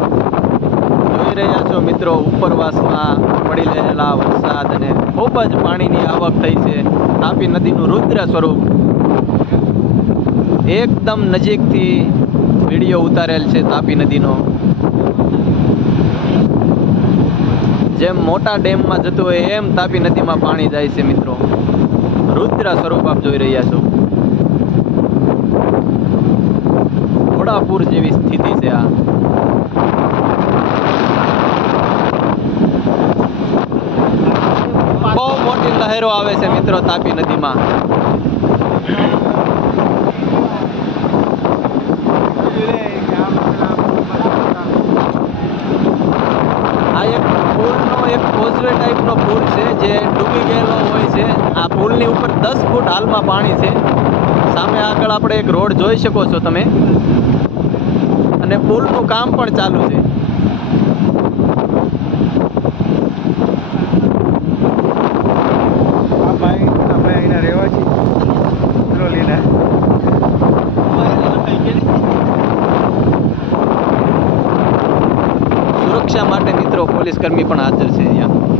જોઈ રહ્યા છો મિત્રો, ઉપરવાસમાં પડી રહેલા વરસાદ અને ખૂબ જ પાણીની આવક થઈ છે. તાપી નદીનું રુદ્ર સ્વરૂપ એકદમ નજીકથી વિડીયો ઉતારેલ છે. તાપી નદીનો જેમ મોટા ડેમમાં જતું હોય એમ તાપી નદીમાં પાણી જાય છે મિત્રો. રુદ્ર સ્વરૂપ આપ જોઈ રહ્યા છો. ઘોડાપુર જેવી સ્થિતિ છે આ. બહુ મોટી લહેરો આવે છે મિત્રો તાપી નદીમાં. આ એક પુલનો એક કોઝવે ટાઈપનો પુલ છે જે ડૂબી ગયેલો હોય છે. આ પુલની ઉપર 10 ફૂટ હાલમાં પાણી છે. સામે આગળ આપણે એક રોડ જોઈ શકો છો તમે, અને પુલનું કામ પણ ચાલુ છે. સુરક્ષા માટે મિત્રો પોલીસ કર્મી પણ હાજર છે અહીંયા.